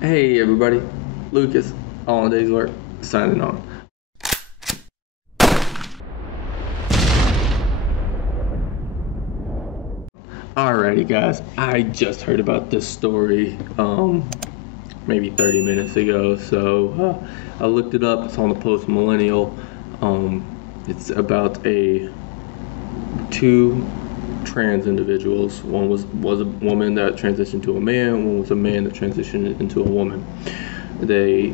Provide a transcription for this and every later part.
Hey everybody, Lucas, all in day's work, signing on. Alrighty guys, I just heard about this story maybe 30 minutes ago, so I looked it up. It's on the Post Millennial. It's about two trans individuals. One was a woman that transitioned to a man, one was a man that transitioned into a woman. They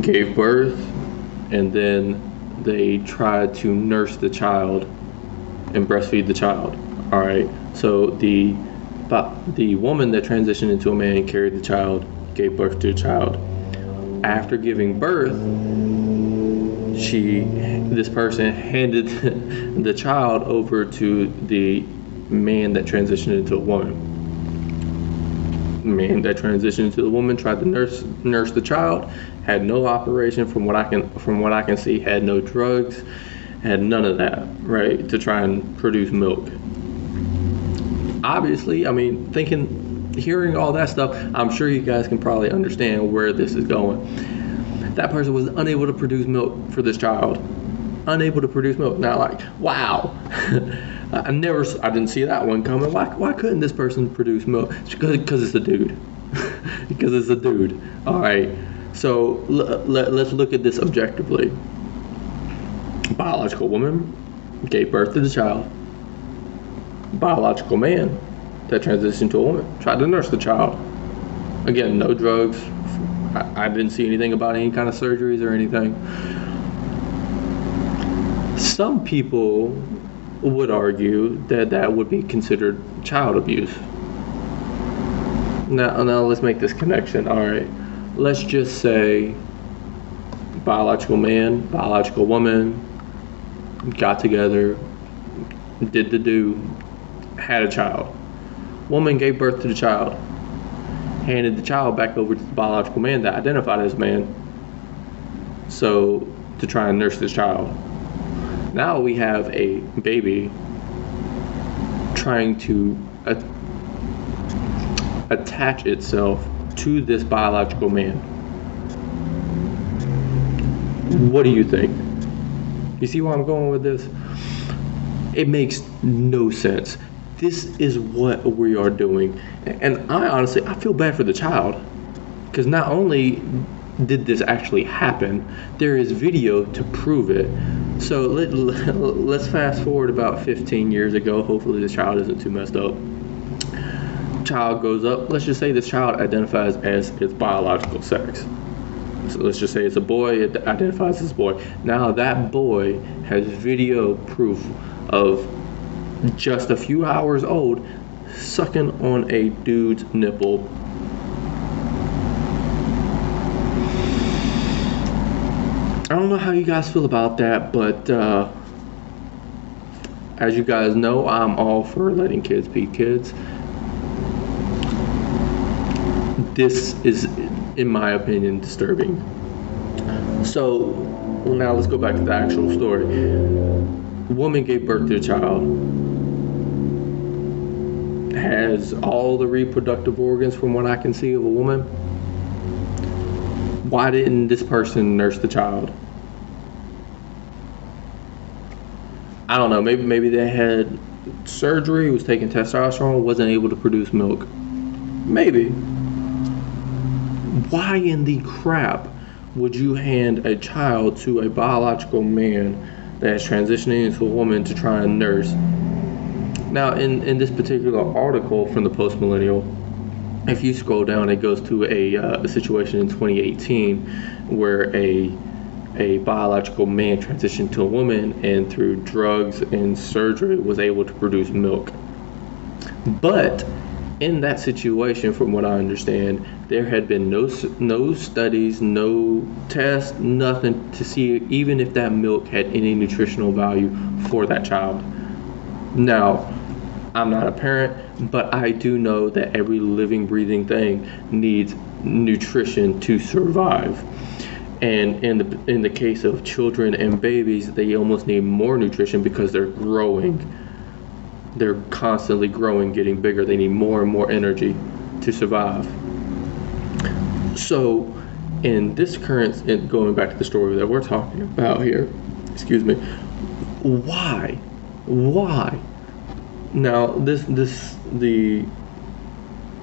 gave birth and then they tried to nurse the child and breastfeed the child. All right. So the woman that transitioned into a man carried the child, gave birth to the child. After giving birth, this person handed the child over to the man that transitioned into a woman. The man that transitioned into the woman tried to nurse the child, had no operation from what I can see, had no drugs, had none of that, right, to try and produce milk. Obviously, I mean, hearing all that stuff, I'm sure you guys can probably understand where this is going. That person was unable to produce milk for this child. Unable to produce milk. Now, like, wow. I didn't see that one coming. Why couldn't this person produce milk? Because it's a dude. Because it's a dude. All right. So let's look at this objectively. Biological woman gave birth to the child. Biological man that transitioned to a woman tried to nurse the child. Again, no drugs. I didn't see anything about any kind of surgeries or anything. Some people would argue that that would be considered child abuse. Now let's make this connection. All right, let's just say biological man, biological woman got together, did the do, had a child. Woman gave birth to the child, handed the child back over to the biological man that identified as man, so to try and nurse this child. Now we have a baby trying to attach itself to this biological man. What do you think? You see where I'm going with this? It makes no sense. This is what we are doing. And I feel bad for the child, because not only did this actually happen, there is video to prove it. So let's fast forward about 15 years ago. Hopefully this child isn't too messed up. Child grows up. Let's just say this child identifies as its biological sex. So let's just say it's a boy, it identifies as a boy. Now that boy has video proof of just a few hours old sucking on a dude's nipple. I don't know how you guys feel about that, but as you guys know, I'm all for letting kids be kids. This is, in my opinion, disturbing. So now let's go back to the actual story. Woman gave birth to a child, has all the reproductive organs from what I can see of a woman. Why didn't this person nurse the child? I don't know, maybe they had surgery, was taking testosterone, wasn't able to produce milk. Maybe. Why in the crap would you hand a child to a biological man that is transitioning into a woman to try and nurse? Now, in this particular article from the Post Millennial, if you scroll down, it goes to a situation in 2018 where a biological man transitioned to a woman and through drugs and surgery was able to produce milk. But in that situation, from what I understand, there had been no studies, no tests, nothing to see even if that milk had any nutritional value for that child. Now, I'm not a parent, but I do know that every living, breathing thing needs nutrition to survive. And in the case of children and babies, they almost need more nutrition because they're growing. They're constantly growing, getting bigger. They need more and more energy to survive. So, in this current, going back to the story that we're talking about here, excuse me, why? Now,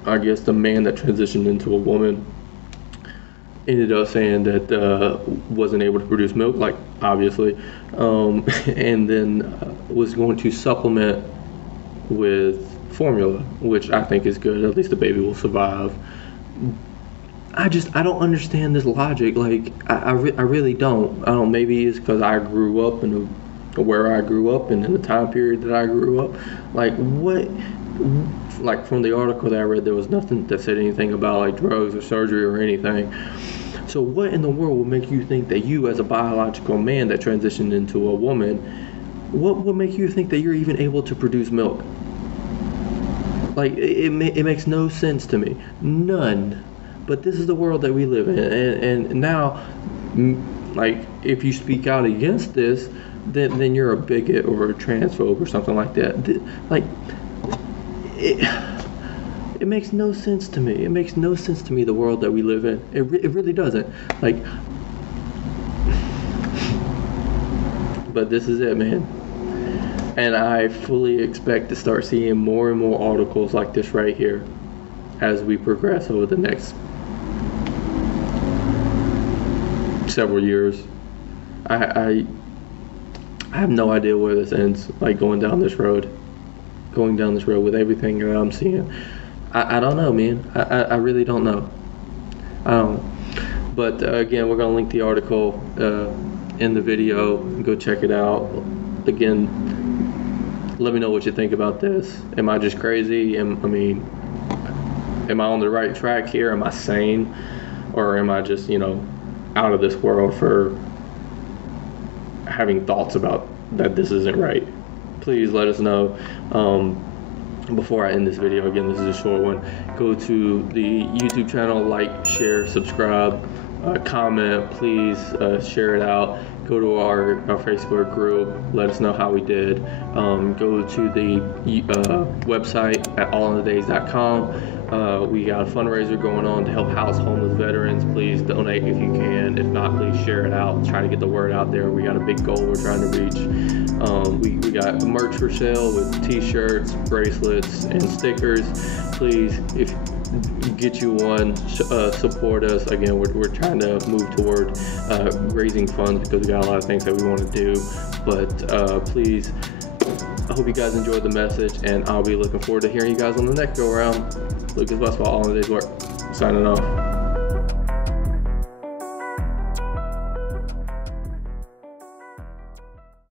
I guess the man that transitioned into a woman ended up saying that wasn't able to produce milk, like obviously, and then was going to supplement with formula, which I think is good. At least the baby will survive. I don't understand this logic. Like I really don't. I don't. Maybe it's because I grew up where I grew up and in the time period that I grew up. Like what? Like from the article that I read, there was nothing that said anything about like drugs or surgery or anything. So what in the world would make you think that you, as a biological man that transitioned into a woman, what would make you think that you're even able to produce milk? Like it makes no sense to me. None. But this is the world that we live in, and now, like if you speak out against this, then you're a bigot or a transphobe or something like that. Like it makes no sense to me. It makes no sense to me, the world that we live in. It really doesn't. Like, but this is it, man. And I fully expect to start seeing more and more articles like this right here as we progress over the next several years. I have no idea where this ends, like going down this road with everything that I'm seeing. I don't know, man. I really don't know. But again, we're gonna link the article in the video. Go check it out. Again, let me know what you think about this. Am I just crazy? Am I on the right track here? Am I sane? Or am I just, out of this world for having thoughts about that this isn't right? Please let us know. Before I end this video, again, this is a short one. Go to the YouTube channel, like, share, subscribe, comment. Please share it out. Go to our Facebook group. Let us know how we did. Go to the website at allinthedays.com. We got a fundraiser going on to help house homeless veterans. Please donate if you can. If not, please share it out. Try to get the word out there. We got a big goal we're trying to reach. We got merch for sale with t-shirts, bracelets, and stickers. Please, if you get you one, support us. Again, we're trying to move toward raising funds because we got a lot of things that we want to do. But please, I hope you guys enjoyed the message, and I'll be looking forward to hearing you guys on the next go around. Lucas Westfall, All in the Day's Work, signing off.